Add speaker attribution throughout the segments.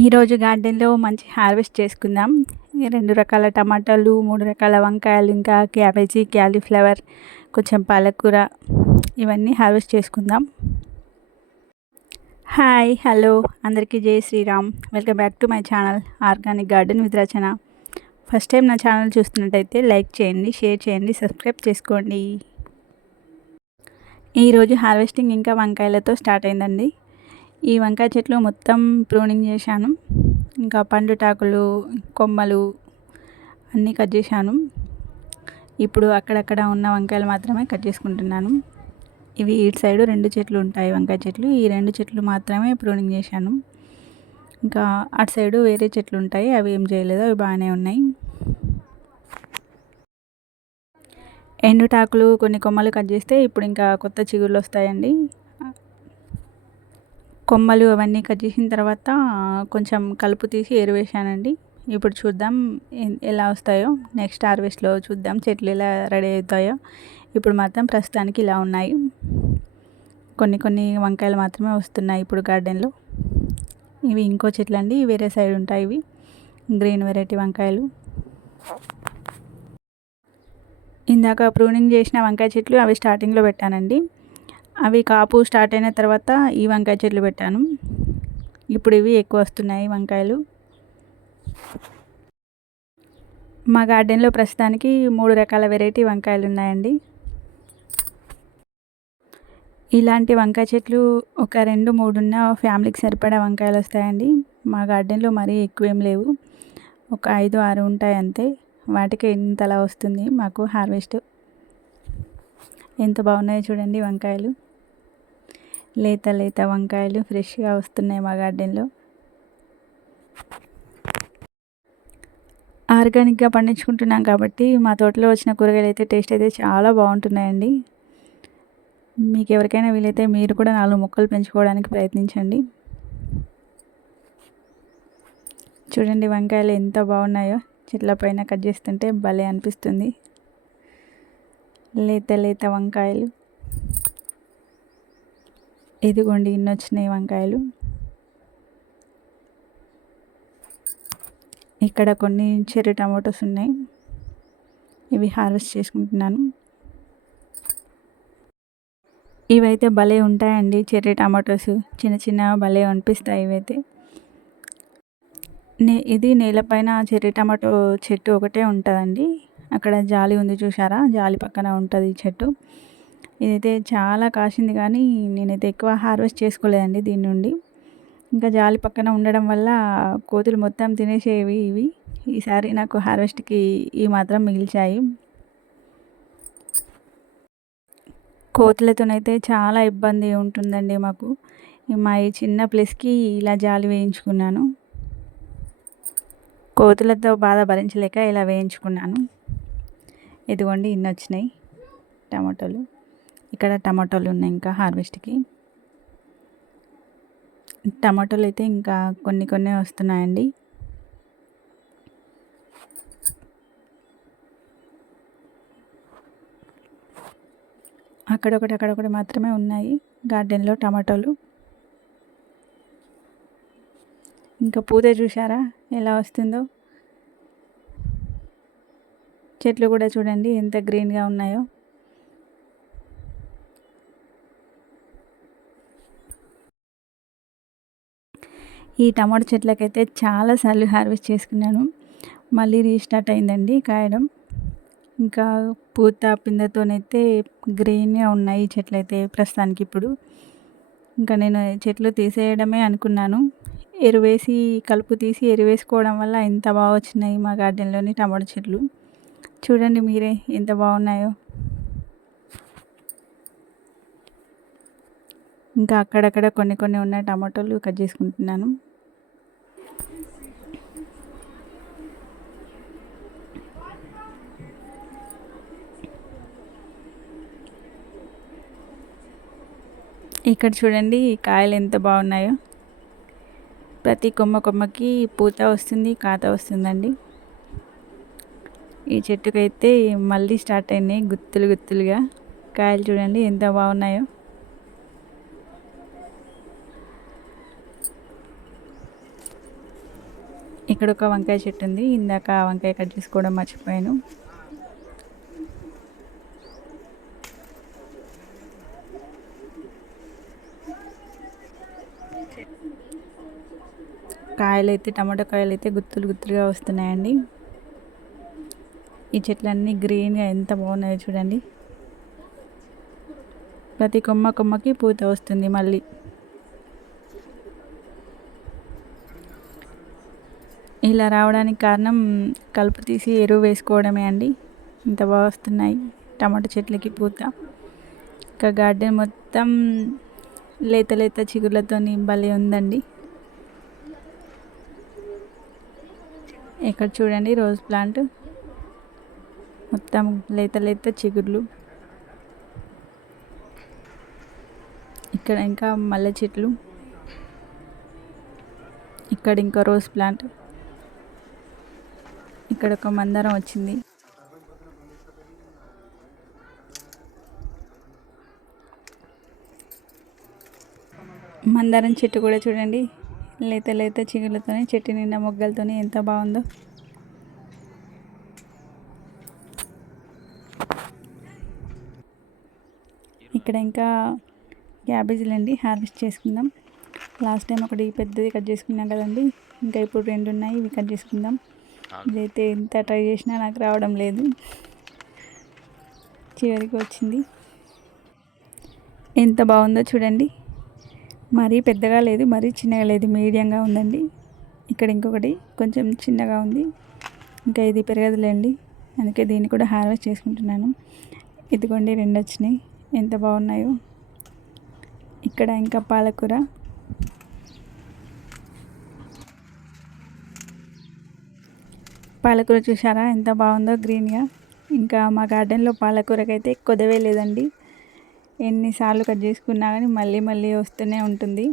Speaker 1: ఈరోజు గార్డెన్లో మంచి హార్వెస్ట్ చేసుకుందాం. ఈ రెండు రకాల టమాటాలు మూడు రకాల వంకాయలు ఇంకా క్యాబేజీ క్యాలీఫ్లవర్ కొంచెం పాలకూర ఇవన్నీ హార్వెస్ట్ చేసుకుందాం. హాయ్ హలో అందరికీ జై Shriram. Welcome back to my channel organic garden with Rachana. First time నా ఛానల్ చూస్తున్నట్టయితే లైక్ చేయండి షేర్ చేయండి సబ్స్క్రైబ్ చేసుకోండి. ఈరోజు హార్వెస్టింగ్ ఇంకా వంకాయలతో స్టార్ట్ అయిందండి. ఈ వంకాయ చెట్లు మొత్తం ప్రూనింగ్ చేశాను. ఇంకా పండుటాకులు కొమ్మలు అన్నీ కట్ చేశాను. ఇప్పుడు అక్కడక్కడ ఉన్న వంకాయలు మాత్రమే కట్ చేసుకుంటున్నాను. ఇవి ఇటు సైడు రెండు చెట్లు ఉంటాయి వంకాయ చెట్లు. ఈ రెండు చెట్లు మాత్రమే ప్రూనింగ్ చేశాను. ఇంకా అటు సైడు వేరే చెట్లు ఉంటాయి. అవి ఏం చేయలేదు. అవి బాగానే ఉన్నాయి. ఎండుటాకులు కొన్ని కొమ్మలు కట్ చేస్తే ఇప్పుడు ఇంకా కొత్త చిగుళ్ళు వస్తాయండి. కొమ్మలు అవన్నీ కట్ చేసిన తర్వాత కొంచెం కలుపు తీసి ఎరువేసానండి ఇప్పుడు చూద్దాం ఎలా వస్తాయో. నెక్స్ట్ హార్వెస్ట్లో చూద్దాం చెట్లు ఎలా రెడీ అవుతాయో. ఇప్పుడు మాత్రం ప్రస్తుతానికి ఇలా ఉన్నాయి. కొన్ని కొన్ని వంకాయలు మాత్రమే వస్తున్నాయి ఇప్పుడు గార్డెన్లో. ఇవి ఇంకో చెట్లు అండి వేరే సైడ్ ఉంటాయి ఇవి. గ్రీన్ వెరైటీ వంకాయలు. ఇందాక ప్రూనింగ్ చేసిన వంకాయ చెట్లు అవి స్టార్టింగ్లో పెట్టానండి. అవి కాపు స్టార్ట్ అయిన తర్వాత ఈ వంకాయ చెట్లు పెట్టాను. ఇప్పుడు ఇవి ఎక్కువ వస్తున్నాయి వంకాయలు. మా గార్డెన్లో ప్రస్తుతానికి మూడు రకాల వెరైటీ వంకాయలు ఉన్నాయండి. ఇలాంటి వంకాయ చెట్లు ఒక రెండు మూడున్న ఫ్యామిలీకి సరిపడా వంకాయలు వస్తాయండి. మా గార్డెన్లో మరీ ఎక్కువ ఏం లేవు. ఒక ఐదు ఆరు ఉంటాయి అంతే. వాటికి ఇంతలా వస్తుంది మాకు హార్వెస్ట్. ఎంత బాగున్నాయో చూడండి వంకాయలు. లేత లేత వంకాయలు ఫ్రెష్గా వస్తున్నాయి మా గార్డెన్లో. ఆర్గానిక్గా పండించుకుంటున్నాం కాబట్టి మా తోటలో వచ్చిన కూరగాయలు అయితే టేస్ట్ అయితే చాలా బాగుంటున్నాయండి. మీకు ఎవరికైనా వీలైతే మీరు కూడా నాలుగు మొక్కలు పెంచుకోవడానికి ప్రయత్నించండి. చూడండి వంకాయలు ఎంత బాగున్నాయో. చెట్ల పైన కట్ చేస్తుంటే భలే అనిపిస్తుంది. లేత లేత వంకాయలు. ఇదిగోండి ఇన్ని వచ్చినాయి వంకాయలు. ఇక్కడ కొన్ని చెర్రీ టమాటోస్ ఉన్నాయి. ఇవి హార్వెస్ట్ చేసుకుంటున్నాను. ఇవైతే భలే ఉంటాయండి చెర్రీ టమాటోస్. చిన్న చిన్న భలే అనిపిస్తాయి ఇవైతే. నే ఇది నేలపైన చెర్రీ టమాటో చెట్టు ఒకటే ఉంటుందండి. అక్కడ జాలి ఉంది చూసారా జాలి పక్కన ఉంటుంది ఈ చెట్టు. ఇదైతే చాలా కాసింది కానీ నేనైతే ఎక్కువ హార్వెస్ట్ చేసుకోలేదండి దీని నుండి. ఇంకా జాలి పక్కన ఉండడం వల్ల కోతులు మొత్తం తినేసేవి ఇవి. ఈసారి నాకు హార్వెస్ట్కి ఈ మాత్రం మిగిల్చాయి. కోతులతోనైతే చాలా ఇబ్బంది ఉంటుందండి మాకు. మా ఈ చిన్న ప్లేస్కి ఇలా జాలి వేయించుకున్నాను. కోతులతో బాధ భరించలేక ఇలా వేయించుకున్నాను. ఇదిగోండి ఇన్ని వచ్చినాయి టమాటోలు. ఇక్కడ టమాటోలు ఉన్నాయి ఇంకా హార్వెస్ట్కి. టమాటోలు అయితే ఇంకా కొన్ని కొన్ని వస్తున్నాయండి. అక్కడొకటి అక్కడొకటి మాత్రమే ఉన్నాయి. గార్డెన్లో టమాటోలు. ఇంకా పూత చూసారా ఎలా వస్తుందో? చెట్లు కూడా చూడండి ఎంత గ్రీన్గా ఉన్నాయో. ఈ టమాటో చెట్లకైతే చాలాసార్లు హార్వెస్ట్ చేసుకున్నాను. మళ్ళీ రీస్టార్ట్ అయిందండి కాయడం. ఇంకా పూత పిందతోనైతే గ్రీన్గా ఉన్నాయి చెట్లు అయితే ప్రస్తుతానికి ఇప్పుడు. ఇంకా నేను చెట్లు తీసేయడమే అనుకున్నాను. ఎరువేసి కలుపు తీసి ఎరువేసుకోవడం వల్ల ఎంత బాగా వచ్చినాయి మా గార్డెన్లోని టమాటో చెట్లు. చూడండి మీరే ఎంత బాగున్నాయో. ఇంకా అక్కడక్కడ కొన్ని కొన్ని ఉన్న టమాటోలు కట్ చేసుకుంటున్నాను. ఇక్కడ చూడండి కాయలు ఎంత బాగున్నాయో. ప్రతి కొమ్మ కొమ్మకి పూత వస్తుంది కాత వస్తుందండి. ఈ చెట్టుకైతే మళ్ళీ స్టార్ట్ అయినాయి గుత్తులు గుత్తులుగా. కాయలు చూడండి ఎంత బాగున్నాయో. ఇక్కడ ఒక వంకాయ చెట్టు ఉంది. ఇందాక వంకాయ కట్ చేసుకోవడం మర్చిపోయాను. కాయలు అయితే టమాటో కాయలు అయితే గుత్తులు గుత్తులుగా వస్తున్నాయండి. ఈ చెట్లన్నీ గ్రీన్గా ఎంత బాగున్నాయో చూడండి. ప్రతి కొమ్మ కొమ్మకి పూత వస్తుంది మళ్ళీ. ఇలా రావడానికి కారణం కలుపు తీసి ఎరువు వేసుకోవడమే అండి. ఇంత బాగా వస్తున్నాయి టమాటో చెట్లకి పూత. ఇంకా గార్డెన్ మొత్తం లేత లేత చిగుర్లతో భలే ఉందండి. ఇక్కడ చూడండి రోజ్ ప్లాంట్? మొత్తం లేత లేత చిగుర్లు. ఇక్కడ ఇంకా మల్లె చెట్లు. ఇక్కడ ఇంకా రోజ్ ప్లాంట్. ఇక్కడ ఒక మందారం వచ్చింది. మందారం చెట్టు కూడా చూడండి. లేత లేత చిగులతోనే చెట్టు నిండా మొగ్గలతోనే ఎంత బాగుందో. ఇక్కడ ఇంకా క్యాబేజీలు అండి హార్వెస్ట్ చేసుకుందాం. లాస్ట్ టైం ఒకటి పెద్దది కట్ చేసుకున్నాం కదండి. ఇంకా ఇప్పుడు రెండు ఉన్నాయి ఇవి కట్ చేసుకుందాం. ఇదైతే ఎంత ట్రై చేసినా నాకు రావడం లేదు. చివరికి వచ్చింది. ఎంత బాగుందో చూడండి. మరీ పెద్దగా లేదు మరీ చిన్నగా లేదు మీడియంగా ఉందండి. ఇక్కడ ఇంకొకటి కొంచెం చిన్నగా ఉంది. ఇంకా ఇది పెరగదులేండి. అందుకే దీన్ని కూడా హార్వెస్ట్ చేసుకుంటున్నాను. ఇదిగోండి రెండు వచ్చినాయి. ఎంత బాగున్నాయో. ఇక్కడ ఇంకా పాలకూర. పాలకూర చూసారా ఎంత బాగుందో గ్రీన్గా. ఇంకా మా గార్డెన్లో పాలకూరకైతే కొదవే లేదండి. ఎన్నిసార్లు కట్ చేసుకున్నా కానీ మళ్ళీ మళ్ళీ వస్తూనే ఉంటుంది.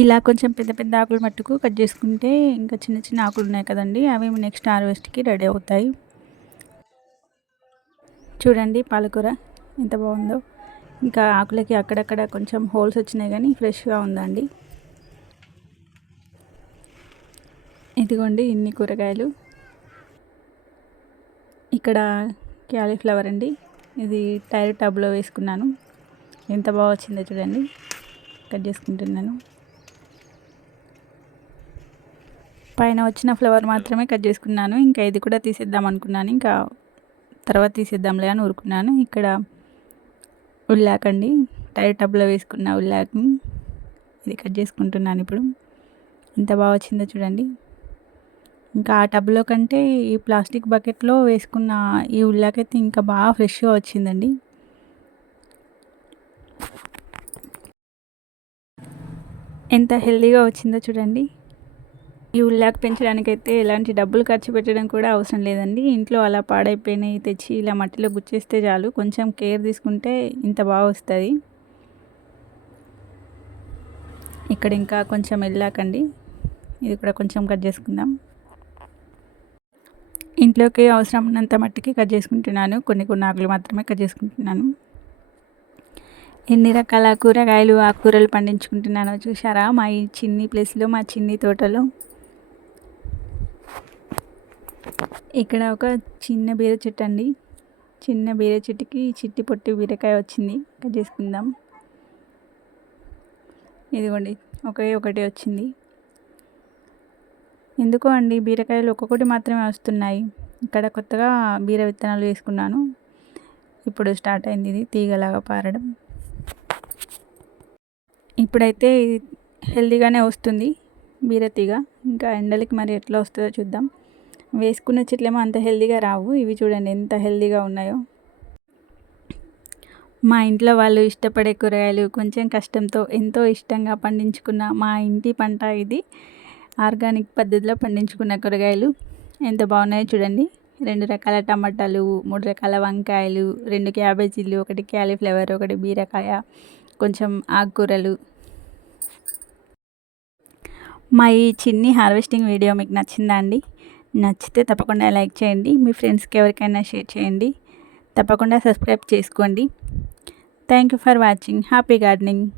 Speaker 1: ఇలా కొంచెం పెద్ద పెద్ద ఆకులు మట్టుకు కట్ చేసుకుంటే ఇంకా చిన్న చిన్న ఆకులు ఉన్నాయి కదండి అవి నెక్స్ట్ హార్వెస్ట్కి రెడీ అవుతాయి. చూడండి పాలకూర ఎంత బాగుందో. ఇంకా ఆకులకి అక్కడక్కడ కొంచెం హోల్స్ వచ్చినాయి కానీ ఫ్రెష్గా ఉందండి. ఇదిగోండి ఇన్ని కూరగాయలు. ఇక్కడ క్యాలీఫ్లవర్ అండి. ఇది టైర్ టబ్లో వేసుకున్నాను. ఎంత బాగా వచ్చిందో చూడండి. కట్ చేసుకుంటున్నాను. పైన వచ్చిన ఫ్లవర్ మాత్రమే కట్ చేసుకున్నాను. ఇంకా ఇది కూడా తీసేద్దాం అనుకున్నాను. ఇంకా తర్వాత తీసేద్దాంలే అని ఊరుకున్నాను. ఇక్కడ ఉల్లాకండి టైర్ టబ్లో వేసుకున్న ఉల్లాక్ని ఇది కట్ చేసుకుంటున్నాను ఇప్పుడు. ఎంత బాగా వచ్చిందో చూడండి. ఇంకా ఆ టబ్లో కంటే ఈ ప్లాస్టిక్ బకెట్లో వేసుకున్న ఈ ఉల్లాకైతే ఇంకా బాగా ఫ్రెష్గా వచ్చిందండి. ఎంత హెల్దీగా వచ్చిందో చూడండి. ఈ ఉల్లాక్ పెంచడానికైతే ఎలాంటి డబ్బులు ఖర్చు పెట్టడం కూడా అవసరం లేదండి. ఇంట్లో అలా పాడైపోయినాయి తెచ్చి ఇలా మట్టిలో గుచ్చేస్తే చాలు. కొంచెం కేర్ తీసుకుంటే ఇంత బాగా వస్తుంది. ఇక్కడ ఇంకా కొంచెం వెళ్ళాకండి. ఇది కూడా కొంచెం కట్ చేసుకుందాం. ఇంట్లోకి అవసరం ఉన్నంత మట్టికి కట్ చేసుకుంటున్నాను. కొన్ని కొన్ని ఆకులు మాత్రమే కట్ చేసుకుంటున్నాను. ఎన్ని రకాల కూరగాయలు ఆకుకూరలు పండించుకుంటున్నానో చూసారా మా ఈ చిన్ని ప్లేస్లో మా చిన్ని తోటలో. ఇక్కడ ఒక చిన్న బీర చెట్టు అండి. చిన్న బీర చెట్టుకి చిట్టి పొట్టి బీరకాయ వచ్చింది. కట్ చేసుకుందాం. ఇదిగోండి ఒకే ఒకటి వచ్చింది. ఎందుకో అండి బీరకాయలు ఒక్కొక్కటి మాత్రమే వస్తున్నాయి. ఇక్కడ కొత్తగా బీర విత్తనాలు వేసుకున్నాను. ఇప్పుడు స్టార్ట్ అయింది ఇది తీగలాగా పారడం. ఇప్పుడైతే ఇది హెల్దీగానే వస్తుంది బీర తీగ. ఇంకా ఎండలకి మరి ఎట్లా వస్తుందో చూద్దాం. వేసుకున్న చెట్లేమో అంత హెల్దీగా రావు ఇవి చూడండి ఎంత హెల్దీగా ఉన్నాయో. మా ఇంట్లో వాళ్ళు ఇష్టపడే కూరగాయలు కొంచెం కష్టంతో ఎంతో ఇష్టంగా పండించుకున్న మా ఇంటి పంట ఇది. ఆర్గానిక్ పద్ధతిలో పండించుకున్న కూరగాయలు ఎంత బాగున్నాయో చూడండి. రెండు రకాల టమాటాలు మూడు రకాల వంకాయలు రెండు క్యాబేజీలు ఒకటి క్యాలీఫ్లవర్ ఒకటి బీరకాయ కొంచెం ఆకుకూరలు. మా ఈ చిన్ని హార్వెస్టింగ్ వీడియో మీకు నచ్చిందా అండి? నచ్చితే తప్పకుండా లైక్ చేయండి. మీ ఫ్రెండ్స్కి ఎవరికైనా షేర్ చేయండి. తప్పకుండా సబ్స్క్రైబ్ చేసుకోండి. Thank you for watching. Happy gardening.